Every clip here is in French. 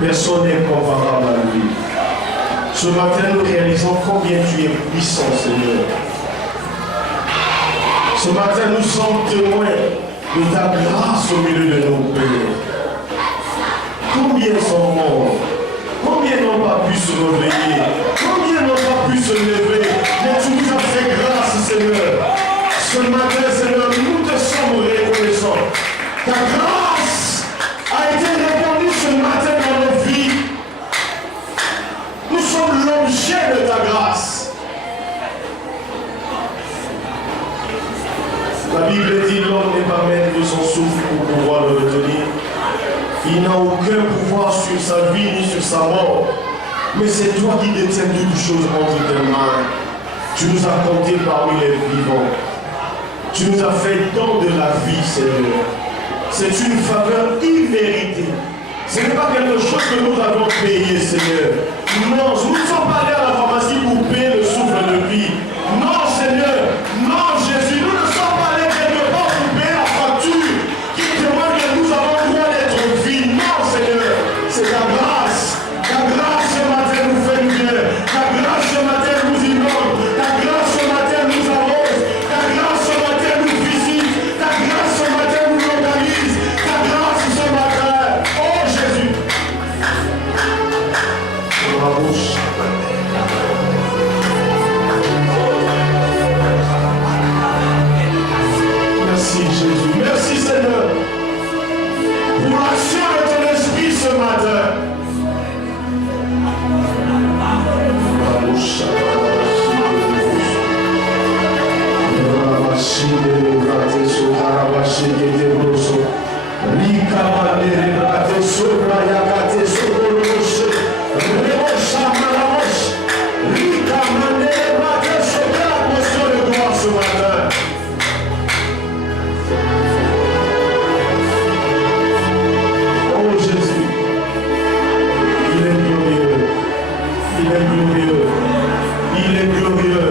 Personne n'est comparable à lui. Ce matin, nous réalisons combien tu es puissant, Seigneur. Ce matin, nous sommes témoins de ta grâce au milieu de nos pères. Combien sont morts? Combien n'ont pas pu se réveiller? Combien n'ont pas pu se lever? Mais tu nous as fait grâce, Seigneur. Ce matin, Seigneur, nous te sommes reconnaissants. Ta grâce a été répandue ce matin dans nos vies. Nous sommes l'objet de ta grâce. La Bible dit l'homme n'est pas maître de son souffle pour pouvoir le retenir. Il n'a aucun pouvoir sur sa vie ni sur sa mort. Mais c'est toi qui détiens toutes choses entre tes mains. Tu nous as comptés parmi les vivants. Tu nous as fait don de la vie, Seigneur. C'est une faveur imméritée. Ce n'est pas quelque chose que nous avons payé, Seigneur. Non, nous ne sommes pas allés à la pharmacie pour payer le souffle de vie. Non, Seigneur. Non, Jésus. Nous ne sommes pas allés quelque part pour payer la facture qui témoigne que nous avons droit d'être en vie. Non, Seigneur. C'est ta grâce. Ta grâce ce matin nous fait du bien. Ta grâce ce matin nous inonde. Ta grâce ce matin nous arrose. Ta grâce ce matin nous visite. Ta grâce ce matin nous organise. Ta grâce ce matin. Oh Jésus. Merci Jésus. Merci Seigneur. Pour l'action de ton esprit ce matin. Oh Jésus, il est glorieux, il est glorieux, il est glorieux,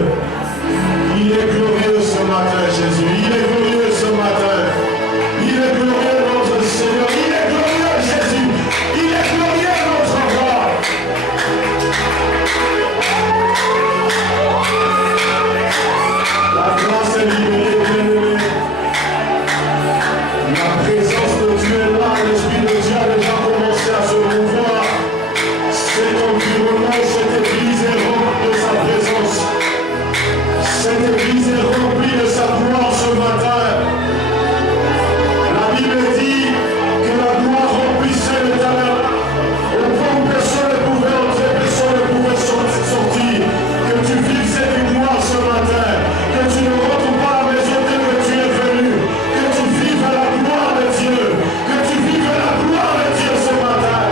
il est glorieux ce matin Jésus, il est glorieux ce matin, il est glorieux notre Seigneur, il est glorieux Jésus, il est glorieux notre roi. La grâce est libérée, bien-aimée. La présence de Dieu est là, l'Esprit de Dieu a déjà commencé à se mouvoir. Cet environnement, cette église est remplie de sa présence. Cette église est remplie de sa gloire ce matin. La Bible dit que la gloire remplissait le tabernacle. Au point où personne ne pouvait entrer, personne ne pouvait sortir. Que tu vives cette gloire ce matin. Que tu ne rentres pas à la maison dès que tu es venu. Que tu vives à la gloire de Dieu. Que tu vives à la gloire de Dieu ce matin.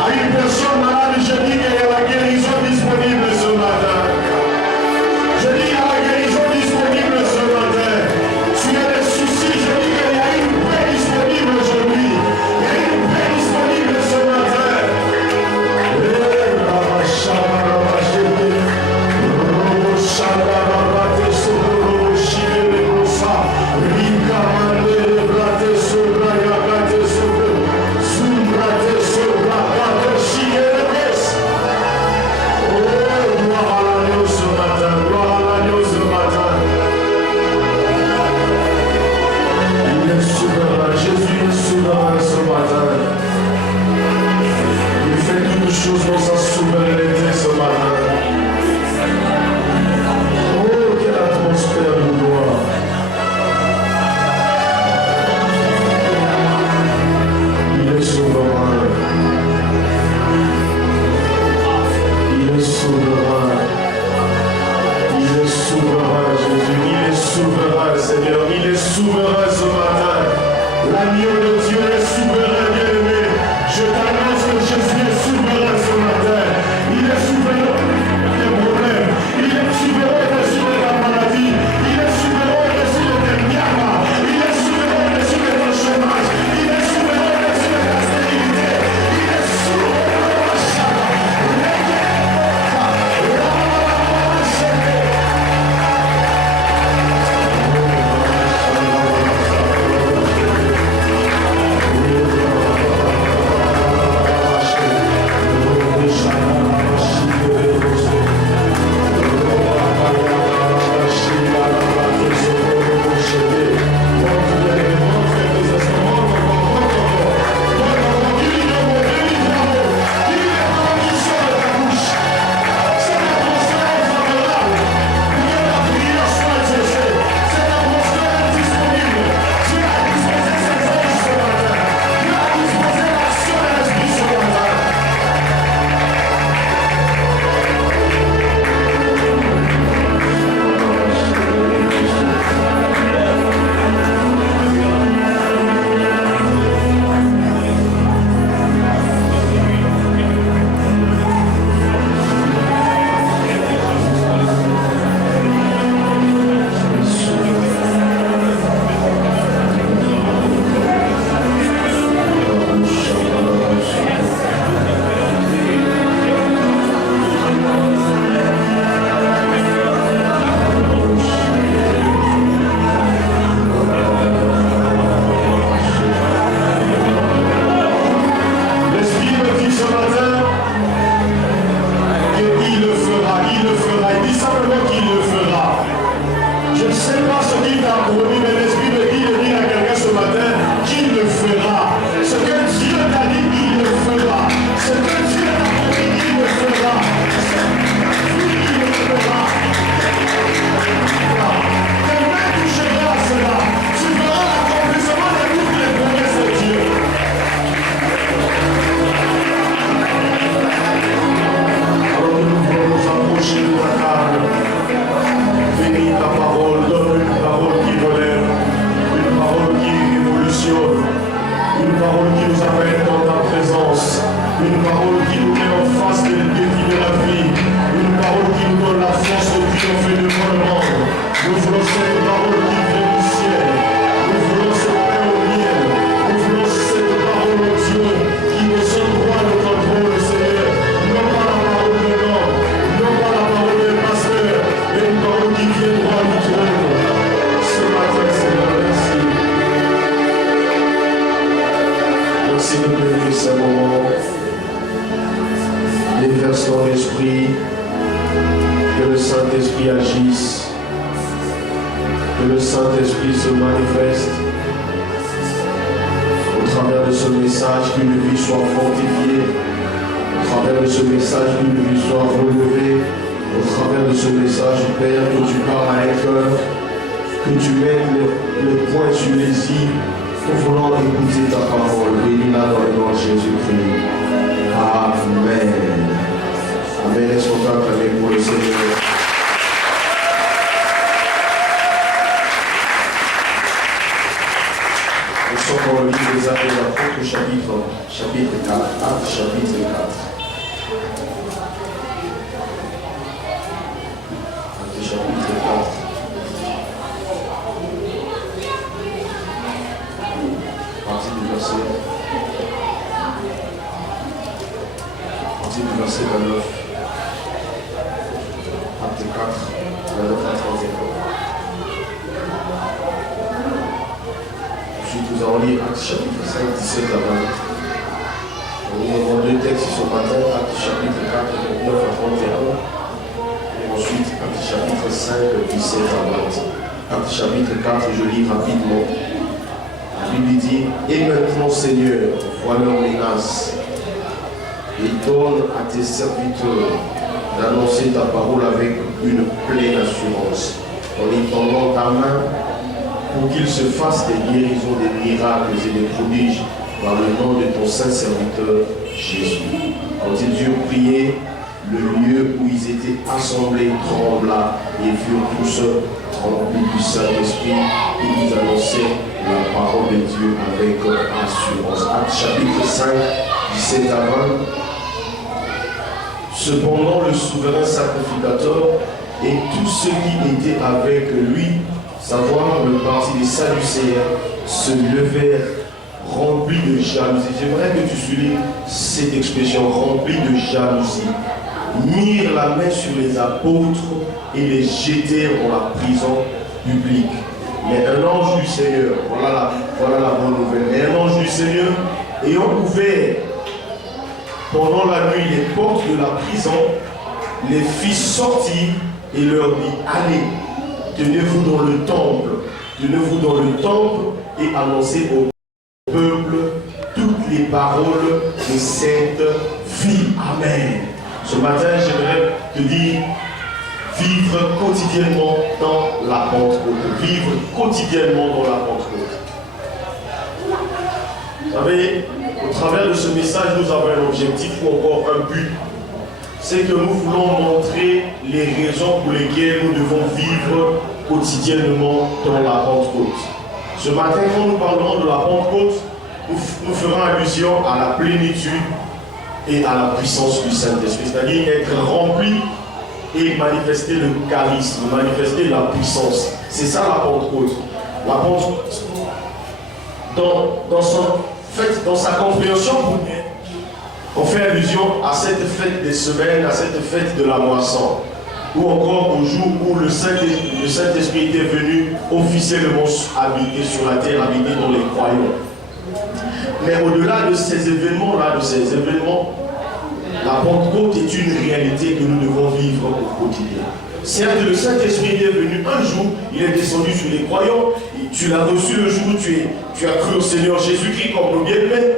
À une personne malade, je dis qu'il y a la guérison disponible ce matin. Je dis qu'il y a la guérison disponible ce matin. Tu as des soucis, je dis qu'il y a une paix disponible aujourd'hui. Il y a une paix disponible ce matin. Une parole qui nous met en face des défis de la vie. Une parole qui nous donne la force au triomphe devant le monde. Nous voulons cette parole qui vient du ciel. Nous voulons ce pain au miel. Nous voulons cette parole au Dieu qui nous envoie le contrôle, Seigneur. Non pas la parole de l'homme, non pas la parole d'un pasteur, mais une parole qui vient droit du trône. Ce matin, Seigneur, merci. Merci de bénir ce moment. Déverse ton esprit, que le Saint-Esprit agisse, que le Saint-Esprit se manifeste au travers de ce message, qu'une vie soit fortifiée, au travers de ce message, qu'une vie soit relevée, au travers de ce message, Père, que tu parles à un cœur, que tu mettes le point sur les i. Nous voulons écouter ta parole. Bénis-la dans le nom de Jésus-Christ. Amen. Amen. Laisse-moi acclamer pour le Seigneur. Nous sommes dans le livre des Actes des Apôtres, chapitre 4. Actes, chapitre 4. Actes, chapitre 4. Partie du verset 29. Acte 4, 29 à 31. Ensuite, nous allons lire Acte chapitre 5, 17 à 20. Nous avons deux textes ce matin, Acte chapitre 4, 29 à 31. Et ensuite, Acte chapitre 5, 17 à 20. Acte chapitre 4, je lis rapidement. La Bible dit, et maintenant, Seigneur, vois leur menace. Et donne à tes serviteurs d'annoncer ta parole avec une pleine assurance, en étendant ta main pour qu'il se fasse des guérisons, des miracles et des prodiges par le nom de ton saint serviteur Jésus. Quand ils eurent prié, le lieu où ils étaient assemblés trembla et furent tous remplis du Saint-Esprit et ils annonçaient la parole de Dieu avec assurance. Acte chapitre 5, 17 à 20. Cependant, le souverain sacrificateur et tous ceux qui étaient avec lui, savoir le parti des Sadducéens, se levèrent remplis de jalousie. J'aimerais que tu soulignes cette expression, remplis de jalousie. Mirent la main sur les apôtres et les jetèrent dans la prison publique. Mais un ange du Seigneur, voilà la bonne nouvelle, mais un ange du Seigneur, ayant ouvert pendant la nuit les portes de la prison, les fit sortir et leur dit, allez, tenez-vous dans le temple et annoncez au peuple toutes les paroles de cette vie. Amen. Ce matin, j'aimerais te dire, vivre quotidiennement dans la Pentecôte. Vivre quotidiennement dans la Pentecôte. Vous savez, au travers de ce message, nous avons un objectif ou encore un but. C'est que nous voulons montrer les raisons pour lesquelles nous devons vivre quotidiennement dans la Pentecôte. Ce matin, quand nous parlerons de la Pentecôte, nous ferons allusion à la plénitude et à la puissance du Saint-Esprit, c'est-à-dire être rempli et manifester le charisme, manifester la puissance. C'est ça la Pentecôte. La Pentecôte, dans sa compréhension première, on fait allusion à cette fête des semaines, à cette fête de la moisson, ou encore au jour où le Saint-Esprit était venu officiellement habiter sur la terre, habiter dans les croyants. Mais au-delà de ces événements-là, la Pentecôte est une réalité que nous devons vivre au quotidien. Certes, le Saint-Esprit est venu un jour, il est descendu sur les croyants, et tu l'as reçu le jour où tu as cru au Seigneur Jésus-Christ comme nos bien-aimés,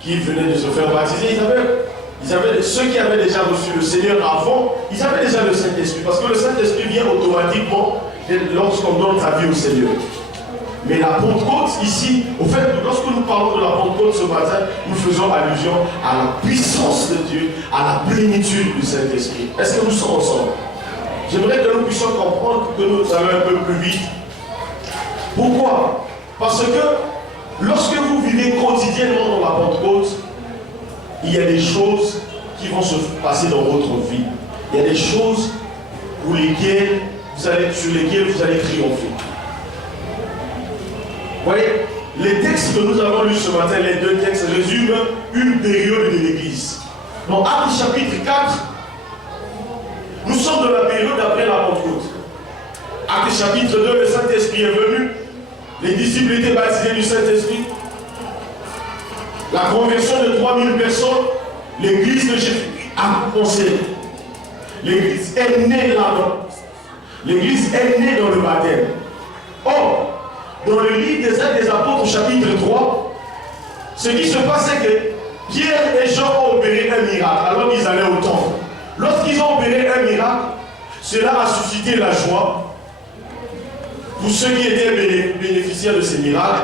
qui venaient de se faire baptiser. Ceux qui avaient déjà reçu le Seigneur avant, ils avaient déjà le Saint-Esprit, parce que le Saint-Esprit vient automatiquement lorsqu'on donne sa vie au Seigneur. Mais la Pentecôte, ici, au fait, lorsque nous parlons de la Pentecôte ce matin, nous faisons allusion à la puissance de Dieu, à la plénitude du Saint-Esprit. Est-ce que nous sommes ensemble? J'aimerais que nous puissions comprendre, que nous allons un peu plus vite. Pourquoi? Parce que lorsque vous vivez quotidiennement dans la Pentecôte, il y a des choses qui vont se passer dans votre vie. Il y a des choses sur lesquelles vous allez triompher. Vous voyez, les textes que nous avons lus ce matin, les deux textes, résument une période de l'Église. Dans Actes chapitre 4, nous sommes dans la période après la Pentecôte. Actes chapitre 2, le Saint-Esprit est venu. Les disciples étaient baptisés du Saint-Esprit. La conversion de 3000 personnes, l'Église de Jésus a commencé. L'Église est née là-bas. L'Église est née dans le baptême. Or, dans le livre des Actes des Apôtres, chapitre 3, ce qui se passe, c'est que Pierre et Jean ont opéré un miracle alors qu'ils allaient au temple. Lorsqu'ils ont opéré un miracle, cela a suscité la joie pour ceux qui étaient bénéficiaires de ces miracles,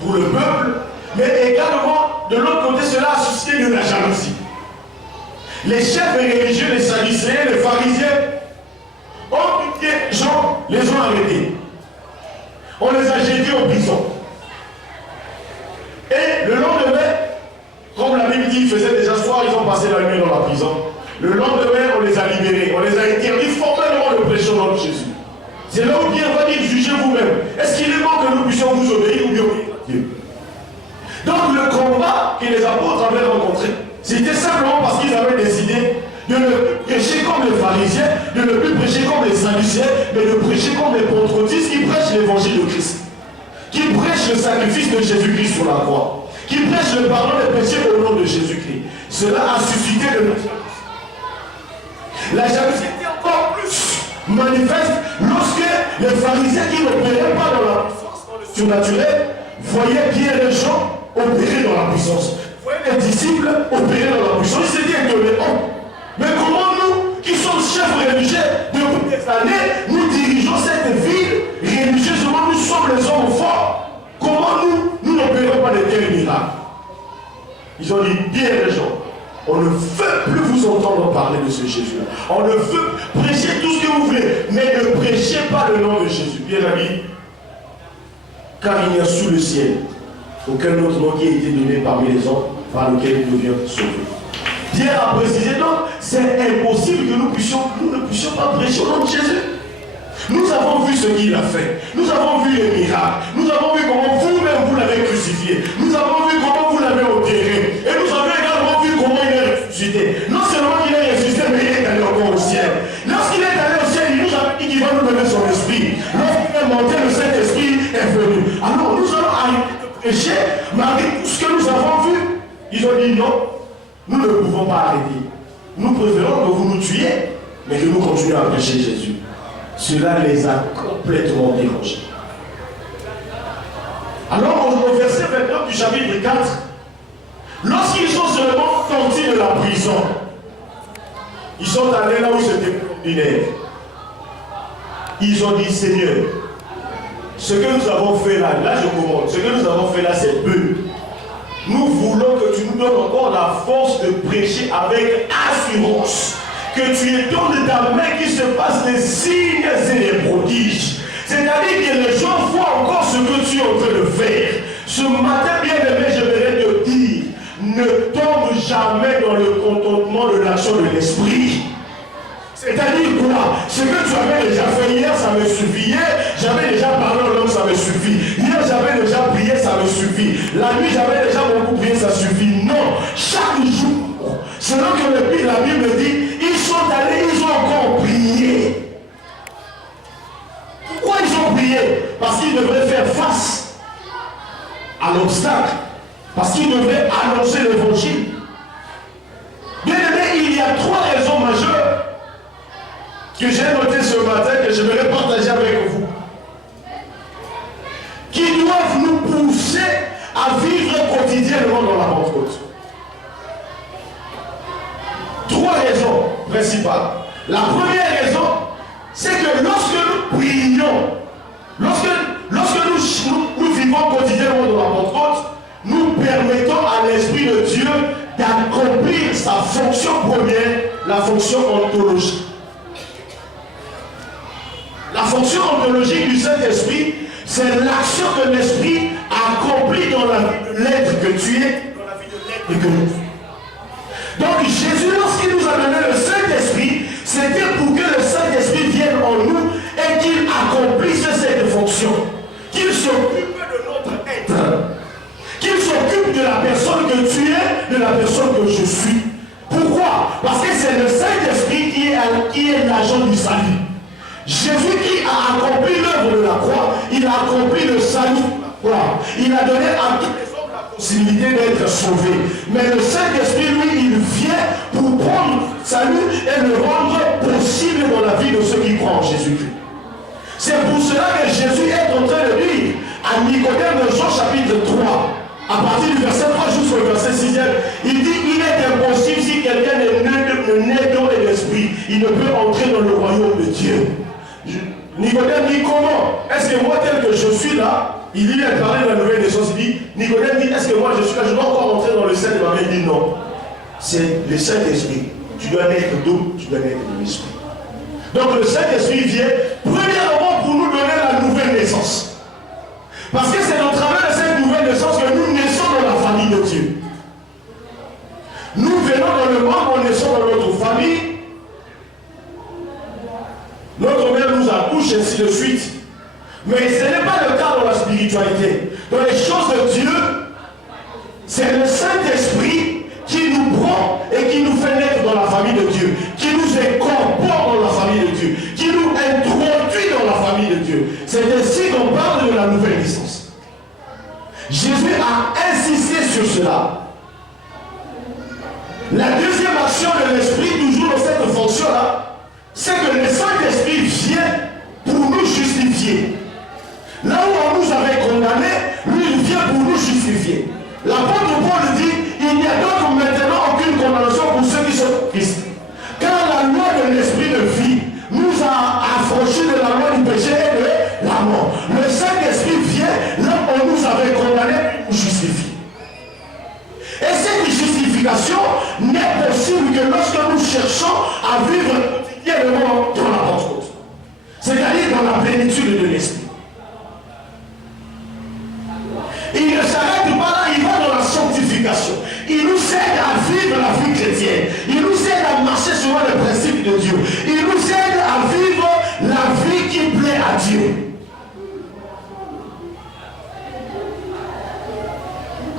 pour le peuple, mais également, de l'autre côté, cela a suscité de la jalousie. Les chefs religieux, les sadducéens, les pharisiens, ont piqué Jean, les ont arrêtés. On les a jetés en prison. Et le lendemain, comme la Bible dit, ils faisaient déjà soir, ils ont passé la nuit dans la prison. Le lendemain, on les a libérés, on les a interdits formellement de prêcher au nom de Jésus. C'est là où Pierre va dire, jugez vous-même. Est-ce qu'il est bon que nous puissions vous obéir ou bien obéir à Dieu? Donc le combat que les apôtres avaient rencontré, c'était simplement parce qu'ils avaient décidé de ne plus prêcher comme les pharisiens, de ne plus prêcher comme les sadducéens, mais de prêcher comme les pentecôtistes qui prêchent l'évangile de Christ, qui prêchent le sacrifice de Jésus-Christ sur la croix, qui prêchent le pardon des péchés au nom de Jésus-Christ. Cela a suscité de la jalousie. La jalousie était encore plus manifeste lorsque les pharisiens qui n'opéraient pas dans la puissance, dans le surnaturel, voyaient Pierre et Jean opérer dans la puissance. Voyaient les disciples opérer dans la puissance. Ils s'étaient étonnés. Oh, mais comment nous, qui sommes chefs religieux depuis des années, nous dirigeons cette ville religieusement, nous sommes les hommes forts. Comment nous n'opérons pas de tels miracles? Ils ont dit, Pierre et Jean, on ne veut plus vous entendre parler de ce Jésus-là. On ne veut prêcher tout ce que vous voulez, mais ne prêchez pas le nom de Jésus. Bien ami, car il n'y a sous le ciel aucun autre nom qui a été donné parmi les hommes par lequel nous devions sauver. Pierre a précisé donc, c'est impossible que nous ne puissions pas prêcher au nom de Jésus. Nous avons vu ce qu'il a fait. Nous avons vu les miracles. Nous avons vu comment vous-même vous l'avez crucifié. Nous avons vu comment vous l'avez enterré. Et nous avons également vu comment il est ressuscité. Non seulement il est ressuscité, mais il est allé encore au ciel. Lorsqu'il est allé au ciel, il nous a dit qu'il va nous donner son esprit. Lorsqu'il est monté, le Saint-Esprit est venu. Alors nous allons arrêter de prêcher, malgré tout ce que nous avons vu. Ils ont dit non, nous ne pouvons pas arrêter. Nous préférons que vous nous tuiez, mais que nous continuions à prêcher Jésus. Cela les a complètement dérangés. Alors, au verset 29 du chapitre 4, lorsqu'ils sont seulement sortis de la prison, ils sont allés là où c'était ordinaire. Ils ont dit, Seigneur, ce que nous avons fait là, je commande, ce que nous avons fait là, c'est peu. Nous voulons que tu nous donnes encore la force de prêcher avec assurance. Que tu étonnes de ta main qui se passe des signes et des prodiges. C'est-à-dire que les gens voient encore ce que tu es en train de faire. Ce matin, bien aimé, je voudrais te dire, ne tombe jamais dans le contentement de l'action de l'esprit. C'est-à-dire quoi? Ce que tu avais déjà fait hier, ça me suffit. Hier, j'avais déjà parlé en langue, ça me suffit. Hier, j'avais déjà prié, ça me suffit. La nuit, j'avais déjà beaucoup prié, ça suffit. Non, chaque jour, selon que la Bible dit, ils sont allés, ils ont encore prié. Pourquoi ils ont prié? Parce qu'ils devraient faire face à l'obstacle. Parce qu'ils devraient annoncer l'évangile. Bien aimé, il y a trois raisons majeures que j'ai notées ce matin, que je vais partager avec vous, qui doivent nous pousser à vivre quotidiennement dans la Pentecôte. Trois raisons principales. La première raison, c'est que lorsque nous prions, lorsque nous vivons quotidiennement dans la Pentecôte, nous permettons à l'Esprit de Dieu d'accomplir sa fonction première, la fonction ontologique. La fonction ontologique du Saint-Esprit, c'est l'action que l'Esprit accomplit dans la vie de l'être que tu es, dans la vie de l'être que nous sommes. de la personne que tu es, de la personne que je suis. Pourquoi? Parce que c'est le Saint-Esprit qui est l'agent du salut. Jésus qui a accompli l'œuvre de la croix, il a accompli le salut. Il a donné à tous les hommes la possibilité d'être sauvés. Mais le Saint-Esprit, lui, il vient pour prendre salut et le rendre possible dans la vie de ceux qui croient en Jésus-Christ. C'est pour cela que Jésus est en train de dire à Nicodème dans Jean chapitre 3, à partir du verset 3 jusqu'au verset 6, il dit il est impossible si quelqu'un est né d'eau et d'esprit, il ne peut entrer dans le royaume de Dieu. Nicodème dit comment? Est-ce que moi tel que je suis là, il a parlé de la nouvelle naissance, il dit, Nicodème dit, est-ce que moi je suis là, je dois encore entrer dans le sein de ma mère? Il dit non. C'est le Saint-Esprit. Tu dois naître d'eau, tu dois naître de l'esprit. Donc le Saint-Esprit vient, premièrement, pour nous donner la nouvelle naissance. Parce que c'est au travers de cette nouvelle naissance que nous naissons dans la famille de Dieu. Nous venons dans le monde, on naissons dans notre famille. Notre mère nous accouche, ainsi de suite. Mais ce n'est pas le cas dans la spiritualité. Dans les choses de Dieu, c'est le Saint-Esprit qui nous prend et qui nous fait naître dans la famille de Dieu, qui nous incorpore dans la famille de Dieu, qui nous introduit dans la famille de Dieu. C'est ainsi qu'on parle de la nouvelle naissance. Jésus a insisté sur cela. La deuxième action de l'Esprit, toujours dans cette fonction-là, c'est que le Saint-Esprit vient pour nous justifier. Là où on nous avait condamnés, lui il vient pour nous justifier. L'apôtre Paul dit, il n'y a donc maintenant aucune condamnation pour ceux qui sont en Christ. Car la loi de l'esprit de vie nous a affranchis de la loi du péché et de la mort. Le Saint-Esprit vient là où on nous avait condamnés pour nous justifier. Et cette justification n'est possible que lorsque nous cherchons à vivre quotidiennement dans la Pentecôte. C'est-à-dire dans la plénitude de l'esprit. Il ne s'arrête pas là, il va dans la sanctification. Il nous aide à vivre la vie chrétienne. Il nous aide à marcher selon les principes de Dieu. Il nous aide à vivre la vie qui plaît à Dieu.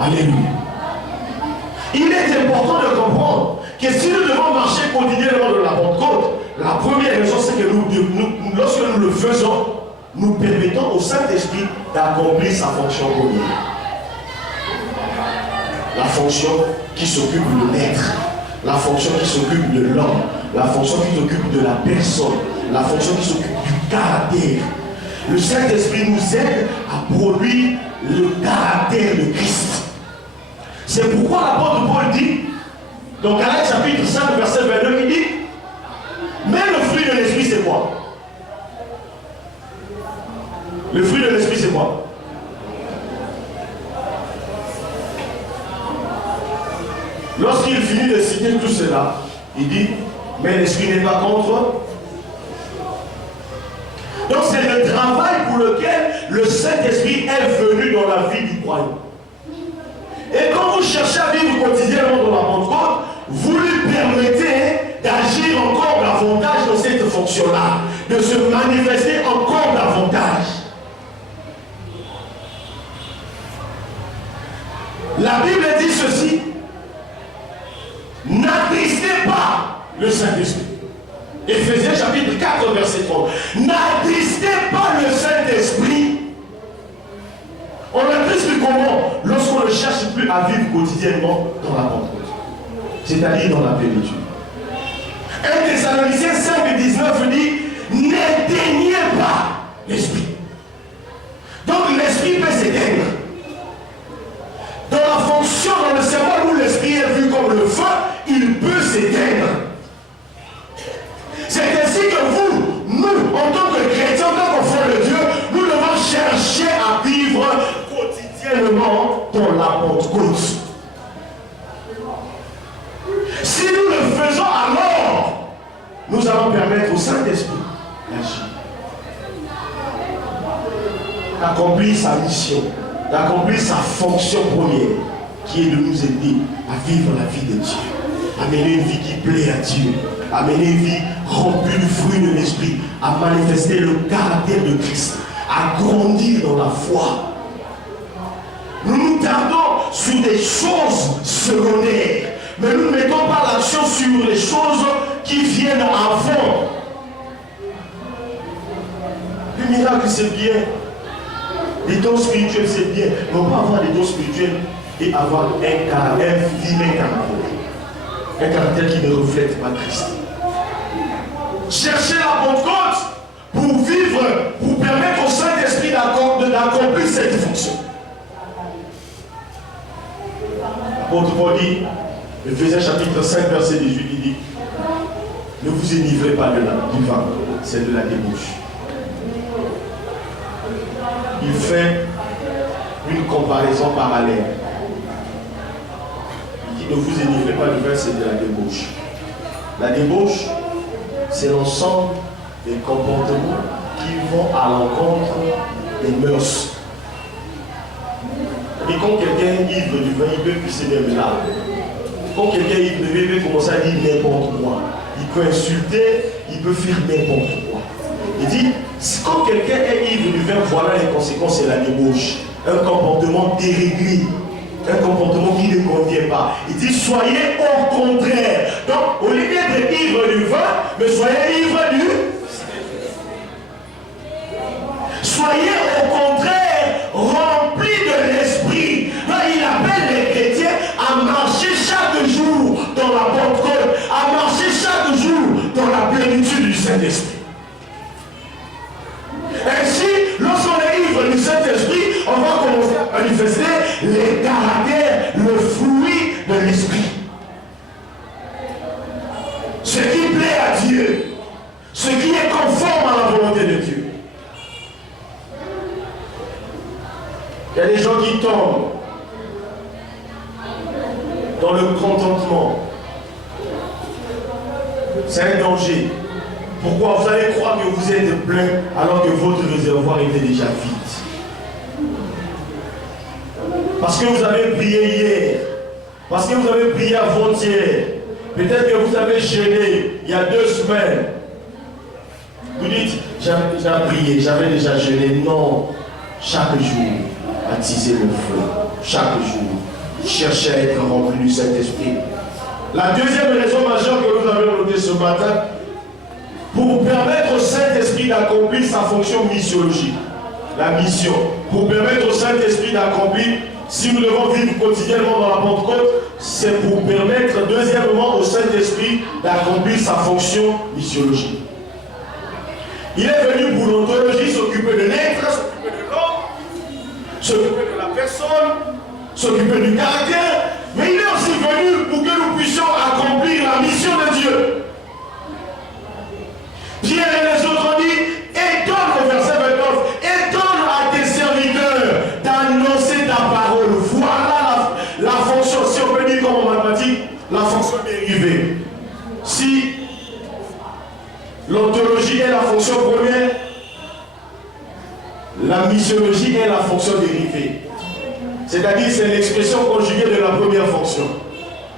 Alléluia. Il est important de comprendre que si nous devons marcher quotidiennement dans la Pentecôte, la première raison c'est que lorsque nous le faisons, nous permettons au Saint-Esprit d'accomplir sa fonction première. La fonction qui s'occupe de l'être, la fonction qui s'occupe de l'homme, la fonction qui s'occupe de la personne, la fonction qui s'occupe du caractère. Le Saint-Esprit nous aide à produire le caractère de Christ. C'est pourquoi l'apôtre Paul dit, dans Galates chapitre 5, verset 22, il dit, mais le fruit de l'esprit c'est quoi? Le fruit de l'esprit c'est quoi? Lorsqu'il finit de citer tout cela, il dit, mais l'esprit n'est pas contre. Donc c'est le travail pour lequel le Saint-Esprit est venu dans la vie du croyant. Et quand vous cherchez à vivre quotidiennement dans la Pentecôte, vous lui permettez d'agir encore davantage dans cette fonction-là, de se manifester encore davantage. La Bible dit ceci, n'attristez pas le Saint-Esprit. Éphésiens chapitre 4, verset 3. N'attristez pas le Saint-Esprit. On l'attriste comment? Lorsqu'on ne cherche plus à vivre quotidiennement dans la Pentecôte, c'est-à-dire dans la plénitude. 1 Thessaloniciens 5, 19 dit, n'éteignez pas l'esprit. Donc l'esprit peut s'éteindre. Dans la fonction, dans le cerveau où l'esprit est vu comme le feu, il peut s'éteindre. C'est ainsi que nous, en tant que chrétiens, en tant qu'enfants de Dieu, nous devons chercher à vivre quotidiennement dans la Pentecôte. Si nous le faisons alors, nous allons permettre au Saint-Esprit d'agir, d'accomplir sa mission, d'accomplir sa fonction première, qui est de nous aider à vivre la vie de Dieu, à mener une vie qui plaît à Dieu, à mener une vie remplie du fruit de l'Esprit, à manifester le caractère de Christ, à grandir dans la foi. Nous nous tardons sur des choses secondaires. Mais nous ne mettons pas l'action sur les choses qui viennent avant. Le miracle, c'est bien. Les dons spirituels, c'est bien. Mais on peut avoir des dons spirituels et avoir un vilain caractère. Un caractère qui ne reflète pas Christ. Cherchez la Pentecôte pour vivre, pour permettre au Saint-Esprit d'accomplir cette fonction. L'apôtre Paul dit, Éphésiens chapitre 5, verset 18, il dit, ne vous énivrez pas du vin, c'est de la débauche. Il fait une comparaison parallèle. Il dit, ne vous énivrez pas du vin, c'est de la débauche. La débauche, c'est l'ensemble des comportements qui vont à l'encontre des mœurs. Et quand quelqu'un est ivre du vin, il peut pisser des larmes. Quand quelqu'un est ivre du vin, il peut commencer à dire n'importe quoi. Il peut insulter, il peut faire n'importe quoi. Il dit, quand quelqu'un est ivre du vin, voilà les conséquences, c'est la débauche. Un comportement déréglé. Un comportement qui ne convient pas. Il dit, soyez au contraire. Donc, au lieu d'être ivre du vin, mais soyez ivre du... Soyez au contraire remplis de l'esprit. Là, il appelle les chrétiens à marcher chaque jour dans la Pentecôte, à marcher chaque jour dans la plénitude du Saint-Esprit. Ainsi, lorsqu'on est ivre du Saint-Esprit, on va commencer à manifester les caractères, le fruit de l'Esprit. Ce qui plaît à Dieu, ce qui est conforme à la volonté de Dieu. Il y a des gens qui tombent dans le contentement. C'est un danger. Pourquoi? Vous allez croire que vous êtes plein alors que votre réservoir était déjà vide. Parce que vous avez prié hier. Parce que vous avez prié avant-hier. Peut-être que vous avez jeûné il y a 2 semaines. Vous dites, j'avais déjà prié, j'avais déjà jeûné. Non. Chaque jour, attiser le feu. Chaque jour. Cherchez à être rempli du Saint-Esprit. La deuxième raison majeure que nous avons notée ce matin, pour permettre au Saint-Esprit d'accomplir sa fonction missiologique. La mission. Pour permettre au Saint-Esprit d'accomplir, si nous devons vivre quotidiennement dans la Pentecôte, c'est pour permettre, deuxièmement, au Saint-Esprit d'accomplir sa fonction missiologique. Il est venu pour l'ontologie s'occuper de l'être, s'occuper de l'homme, s'occuper de la personne, s'occuper du caractère, mais il est aussi venu pour que nous puissions accomplir la mission de Dieu. Pierre et les autres ont dit, étonne au verset 29, étonne à tes serviteurs d'annoncer ta parole. Voilà la fonction, si on peut dire comme en mathématiques, la fonction dérivée. Si l'ontologie est la fonction première, la missiologie est la fonction dérivée. C'est-à-dire c'est l'expression conjuguée de la première fonction.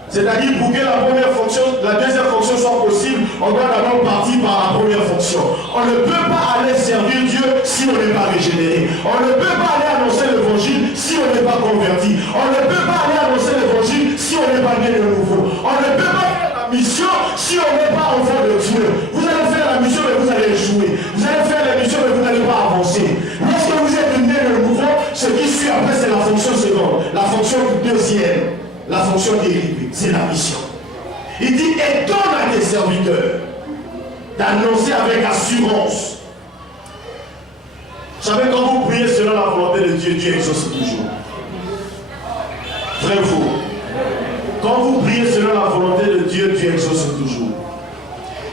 C'est-à-dire pour que la première fonction, la deuxième fonction soit possible, on doit d'abord partir par la première fonction. On ne peut pas aller servir Dieu si on n'est pas régénéré. On ne peut pas aller annoncer l'évangile si on n'est pas converti. On ne peut pas aller annoncer l'évangile si on n'est pas né de nouveau. On ne peut pas faire la mission si on n'est pas enfant de Dieu. Vous allez faire la mission mais vous allez échouer. Vous allez faire la mission mais vous n'allez pas avancer. Lorsque vous êtes né de nouveau, ce qui suit après c'est la fonction seconde, la fonction deuxième. La fonction dérivée, c'est la mission. Il dit, étonne à tes serviteurs d'annoncer avec assurance. Vous savez, quand vous priez selon la volonté de Dieu, Dieu exauce toujours. Vrai ou faux? Quand vous priez selon la volonté de Dieu, Dieu exauce toujours.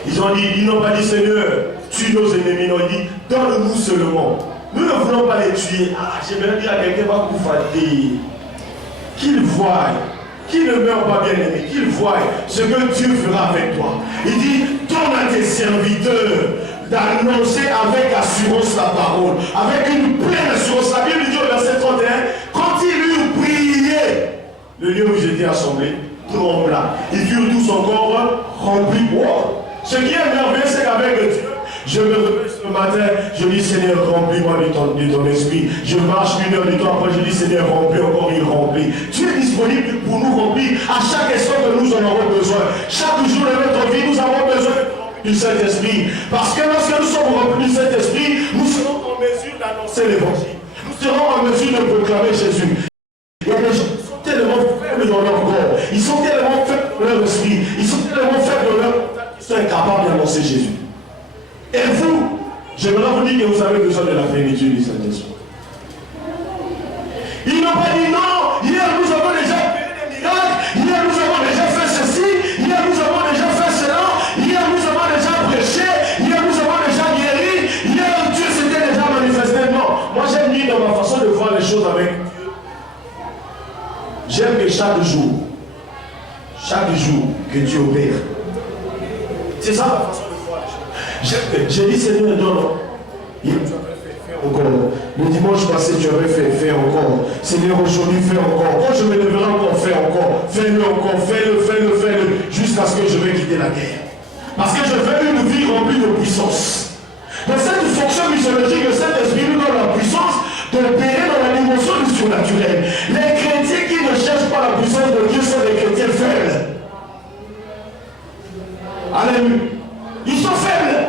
Ils n'ont pas dit, Seigneur, tue nos ennemis. Non, ils disent, donne-nous seulement. Nous ne voulons pas les tuer. Ah, j'aimerais dire à quelqu'un, va vous fatiguer. Qu'il voie. Qui ne meurt pas bien aimé, qu'il voie ce que Dieu fera avec toi. Il dit, donne à tes serviteurs d'annoncer avec assurance la parole, avec une pleine assurance. La Bible dit au verset 31, quand il eut prié, le lieu où j'étais assemblé trembla. Ils furent tous encore remplis. Wow. Ce qui est merveilleux, c'est qu'avec Dieu, je me réveille Le matin, je dis Seigneur, remplis-moi de ton esprit. Je marche 1 heure du temps, après je dis Seigneur, remplis encore, il remplit. Tu es disponible pour nous remplir à chaque instant que nous en aurons besoin. Chaque jour de notre vie, nous avons besoin du Saint-Esprit. Parce que lorsque nous sommes remplis du Saint-Esprit, nous serons en mesure d'annoncer l'évangile. Nous serons en mesure de proclamer Jésus. Il y a des gens qui sont tellement faibles dans leur corps, ils sont tellement faibles dans leur esprit, ils sont tellement faibles dans leur contact qu'ils sont incapables d'annoncer Jésus. Et vous, j'aimerais vous dire que vous avez besoin de la plénitude du Saint-Esprit. Ils n'ont pas dit non, hier nous avons déjà fait des miracles, hier nous avons déjà fait ceci, hier nous avons déjà fait cela, hier nous avons déjà prêché, hier nous avons déjà guéri, hier Dieu s'était déjà manifesté. Non, moi j'aime dire dans ma façon de voir les choses avec Dieu. J'aime que chaque jour que Dieu opère. C'est ça ma façon de voir les choses. J'ai dit Seigneur, non. Encore. Le dimanche passé, tu avais fait encore. Seigneur, aujourd'hui, fais encore. Quand je me lèverai encore, fais encore. Fais-le encore, fais-le, jusqu'à ce que je vais quitter la guerre. Parce que je veux une vie remplie de puissance. Dans cette fonction missiologique, le Saint-Esprit nous donne la puissance d'opérer dans la dimension du surnaturel. Les chrétiens qui ne cherchent pas la puissance de Dieu sont des chrétiens faibles. Alléluia. Ils sont faibles.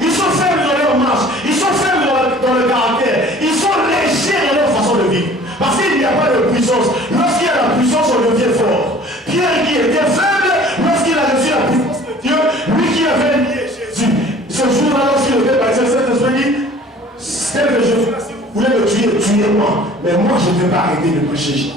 Ils sont faibles dans leur marche. Ils sont faibles dans le caractère. Ils sont légers dans leur façon de vivre. Parce qu'il n'y a pas de puissance. Lorsqu'il y a la puissance, on devient fort. Pierre qui était faible, lorsqu'il a reçu la puissance de Dieu, lui qui avait lié Jésus, ce jour-là, lorsqu'il était baptisé, Saint-Esprit dit, tel que je fais, si vous voulez me tuer, tuez-moi. Mais moi, je ne vais pas arrêter de prêcher.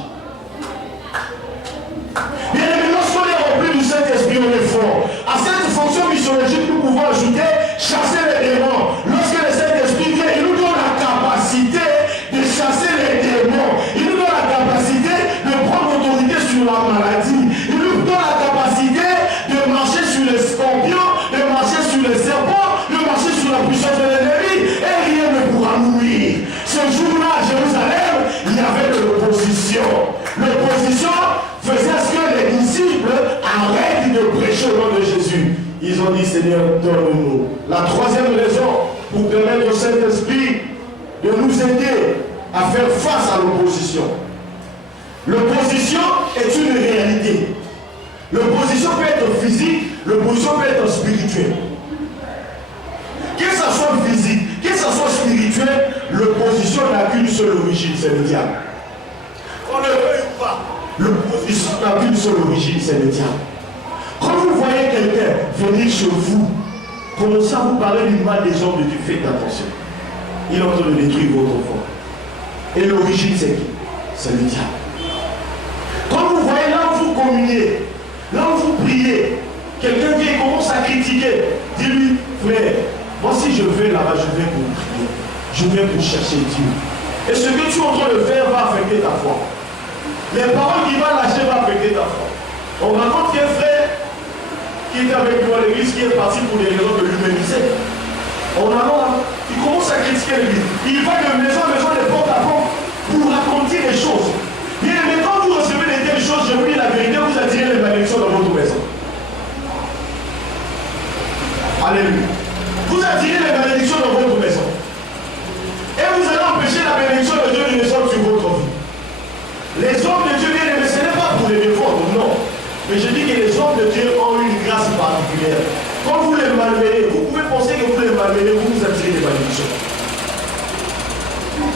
Bien aimé, lorsqu'on est rempli du Saint-Esprit, on est fort. À cette fonction missiologique, nous pouvons ajouter chasser les démons. Lorsque le Saint-Esprit vient, il nous donne la capacité de chasser les démons. Il nous donne la capacité de prendre autorité sur la maladie. Il nous donne la capacité de marcher sur les scorpions, de marcher sur les serpents, de marcher sur la puissance de l'ennemi. Et rien ne pourra nous nuire. Ce jour-là, à Jérusalem, il y avait de l'opposition. L'opposition faisait ce que les disciples arrêtent de prêcher au nom de Jésus. Ils ont dit, Seigneur, donne-nous. La troisième raison pour permettre au Saint-Esprit de nous aider à faire face à l'opposition. L'opposition est une réalité. L'opposition peut être physique, l'opposition peut être spirituelle. Que ce soit physique, que ce soit spirituel, l'opposition n'a qu'une seule origine, c'est le diable. On ne veuille pas. L'opposition n'a qu'une seule origine, c'est le diable. Quand vous voyez quelqu'un venir chez vous, commencez à vous parler du mal des hommes de Dieu, faites attention. Il est en train de détruire votre enfant. Et l'origine, c'est qui? C'est le diable. Quand vous voyez là où vous communiez, là où vous priez, quelqu'un vient et commence à critiquer, dis-lui, frère, moi si je vais là-bas, je vais pour prier. Je viens pour chercher Dieu. Et ce que tu es en train de faire va affecter ta foi. Les paroles qu'il va lâcher vont affecter ta foi. On raconte qu'un frère qui était avec nous à l'église, qui est parti pour des raisons de l'humaniser. On a là, il commence à critiquer l'église. Il va de maison en maison, de porte à porte, pour raconter des choses. Bien, mais quand vous recevez de telles choses, je vous dis la vérité, vous attirez les malédictions dans votre maison. Alléluia. Vous attirez les malédictions dans votre maison. Et vous allez empêcher la bénédiction de Dieu de descendre sur votre vie. Les hommes de Dieu, bien aimés, ce n'est pas pour les défendre, non. Mais je dis que les hommes de Dieu ont une grâce particulière. Quand vous les malmenez, vous pouvez penser que vous les malmenez, vous attirez des malédictions.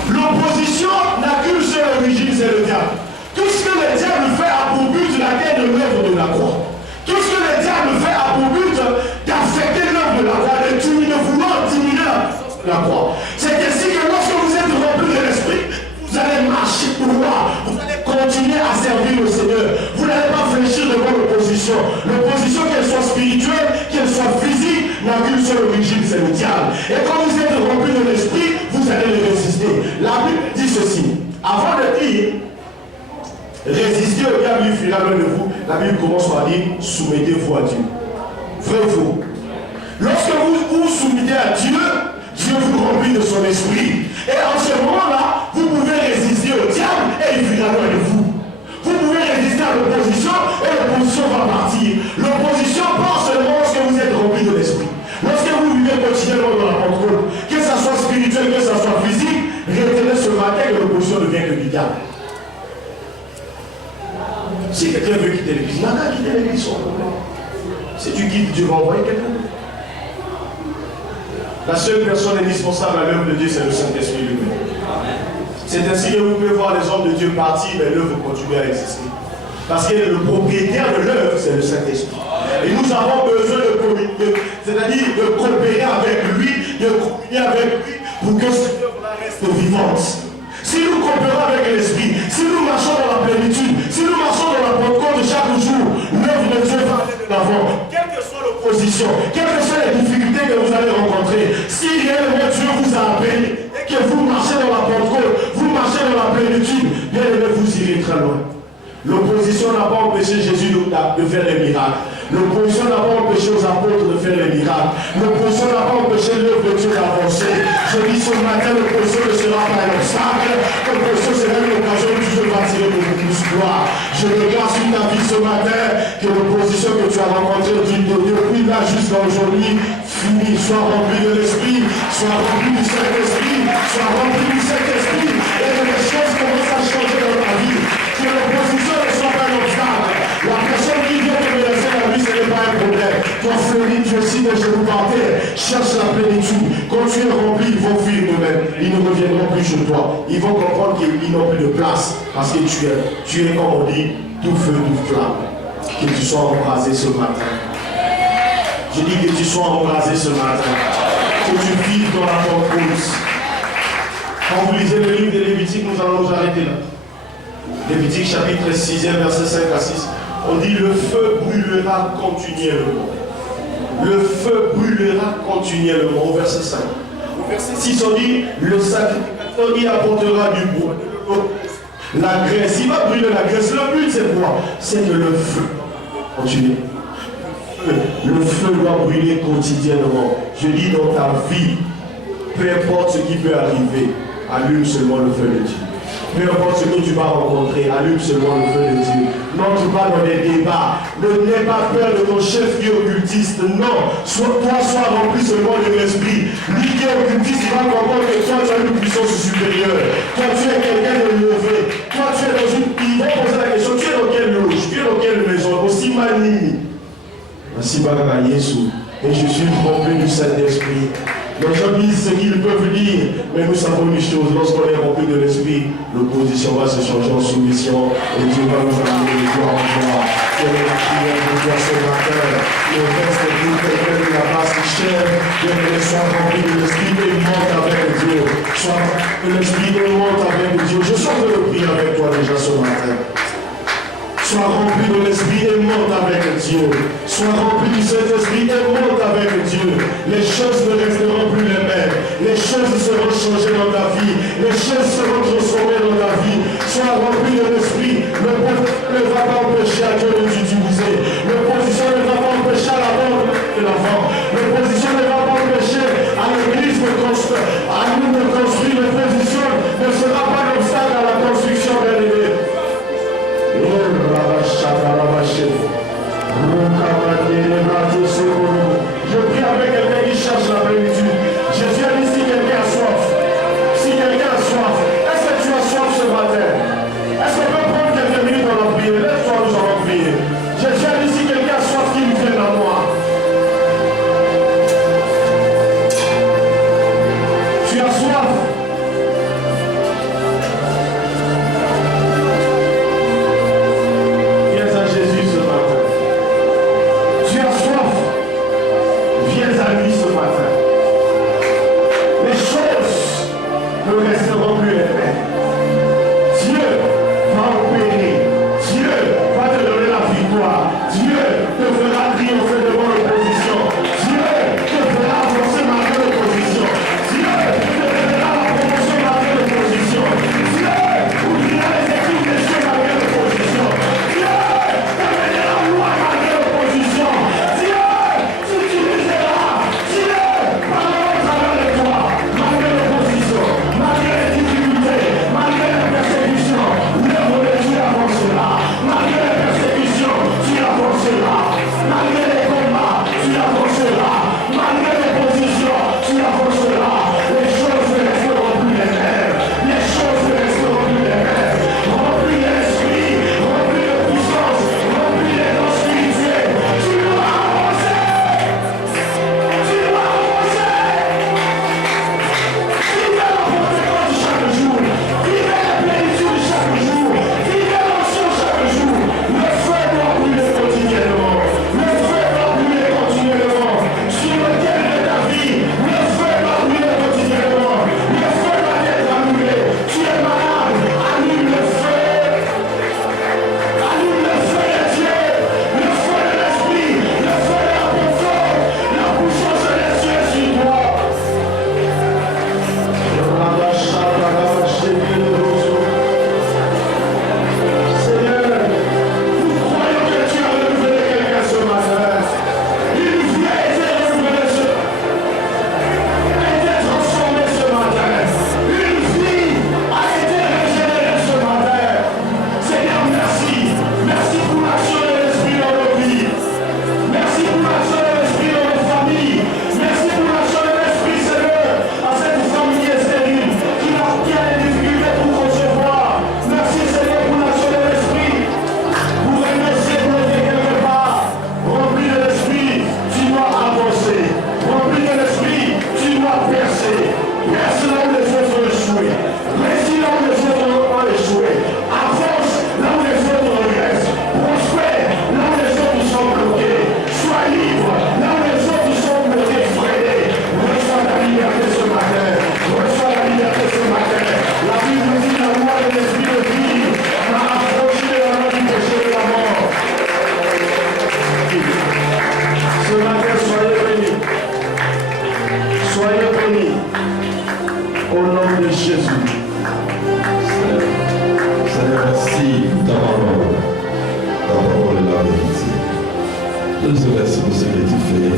L'opposition n'a qu'une seule origine, c'est le diable. Tout ce que le diable fait a pour but d'atteindre l'œuvre de la croix. Tout ce que le diable fait a pour but d'affecter l'œuvre de la croix, de vouloir diminuer la puissance de la croix. C'est ainsi que lorsque vous êtes rempli de l'esprit, vous allez marcher droit, vous allez continuer à servir le Seigneur. Vous n'allez pas fléchir devant l'opposition. L'opposition, qu'elle soit spirituelle, qu'elle soit physique, n'a qu'une seule origine, c'est le diable. Et quand vous êtes rempli de l'esprit, vous allez le résister. La Bible dit ceci. Avant de dire résister au diable, il fuira loin de vous, la Bible commence par dire soumettez-vous à Dieu. Vrai ou faux? Lorsque vous vous soumettez à Dieu, Dieu vous remplit de son esprit. Et en ce moment-là, vous pouvez résister au diable et il fuira loin de vous. Vous pouvez résister à l'opposition et l'opposition va partir. L'opposition part seulement lorsque vous êtes rempli de l'esprit. Lorsque vous vivez quotidiennement dans la Pentecôte, Si quelqu'un veut quitter l'église, il n'a qu'à quitter l'église sans problème. Si tu quittes, Dieu va envoyer quelqu'un d'autre. La seule personne indispensable à l'œuvre de Dieu, c'est le Saint-Esprit lui-même. C'est ainsi que vous pouvez voir les hommes de Dieu partir, mais l'œuvre continue à exister. Parce que le propriétaire de l'œuvre, c'est le Saint-Esprit. Et nous avons besoin de communier, c'est-à-dire de coopérer avec lui, de communier avec lui, pour que cette œuvre-là reste vivante. Si nous coopérons avec l'Esprit, si nous marchons dans la plénitude, si nous marchons dans la Pentecôte de chaque jour, l'œuvre de Dieu va aller de l'avant. Quelle que soit l'opposition, quelles que soient les difficultés que vous allez rencontrer, si réellement Dieu vous a appelé et que vous marchez dans la Pentecôte, vous marchez dans la plénitude, bien aimé, vous irez très loin. L'opposition n'a pas empêché Jésus de faire des miracles. L'opposition n'a pas empêché aux apôtres de faire des miracles. L'opposition n'a pas empêché l'œuvre de Dieu d'avancer. Je dis ce matin, l'opposition ne sera pas un obstacle. L'opposition sera une occasion où Dieu va tirer beaucoup plus de gloire. Je regarde sur ta vie ce matin que l'opposition que tu as rencontrée depuis là jusqu'à aujourd'hui finit. Sois rempli de l'Esprit, sois rempli du Saint-Esprit, sois rempli du Saint-Esprit. Et que les choses commencent à changer dans ta vie. Que l'opposition ne soit pas un obstacle. La personne qui vient te menacer la vie, ce n'est pas un problème. Toi, fleuris, tu es signe de genoux par terre. Cherche la plénitude. Quand tu es rempli, ils vont fuir eux-mêmes. Ils ne reviendront plus chez toi. Ils vont comprendre qu'ils n'ont plus de place. Parce que tu es, comme on dit, tout feu, tout flamme. Que tu sois embrasé ce matin. Je dis que tu sois embrasé ce matin. Que tu vives dans la Pentecôte. Quand vous lisez le livre de Lévitique, nous allons nous arrêter là. Lévitique chapitre 6, verset 5 à 6. On dit le feu brûlera continuellement. Le feu brûlera continuellement. Au verset 5. Au verset 6, on dit le sacrificateur y apportera du bois, de l'eau, la graisse. Il va brûler la graisse. Le but c'est quoi? C'est que le feu continue. Le feu doit brûler quotidiennement. Je dis dans ta vie, peu importe ce qui peut arriver, allume seulement le feu de Dieu. Peu importe ce que tu vas rencontrer, allume seulement le feu de Dieu. N'entre pas dans les débats. Ne n'aie pas peur de ton chef qui est occultiste. Non. Toi, sois rempli seulement de l'esprit. Lui qui est occultiste, il va comprendre que toi, tu as une puissance supérieure. Toi, tu es quelqu'un de levé. Toi, tu es dans une... Ils vont poser la question, tu es dans quelle loge? Tu es dans quelle maison? Aussi mani. Ainsi va Jésus. Et je suis rempli du Saint-Esprit. Les gens disent ce qu'ils peuvent dire, mais nous savons une chose, lorsqu'on est rempli de l'esprit, l'opposition va se changer en soumission et Dieu va nous amener de gloire en gloire. Quelle est la prière de Dieu ce matin? Le reste de vous, quelqu'un de la base qui chère, que soit rempli de l'esprit et monte avec Dieu. Soit que l'esprit et monte avec Dieu. Je sens de le prier avec toi déjà ce matin. Sois rempli de l'esprit et monte avec Dieu. Sois rempli du Saint-Esprit et monte avec Dieu. Les choses ne resteront plus les mêmes. Les choses seront changées dans ta vie. Les choses seront transformées dans ta vie. Sois rempli de l'esprit. L'opposition ne va pas empêcher à Dieu de t'utiliser. L'opposition ne va pas empêcher à la mort de l'avant. L'opposition ne va pas empêcher à l'église de construire. À nous de construire. L'opposition ne sera pas l'obstacle à la construction de l'église. Je prie avec quelqu'un qui cherche la plénitude. Jésus a dit si quelqu'un a soif. Si quelqu'un a soif, est-ce que tu as soif ce matin? Est-ce qu'on peut prendre quelques minutes dans la prière? Lève-toi, nous allons prier. Jésus a dit si quelqu'un a soif, qu'il vienne à moi. Tu as soif. Viens à lui ce matin. c'est possible de faire.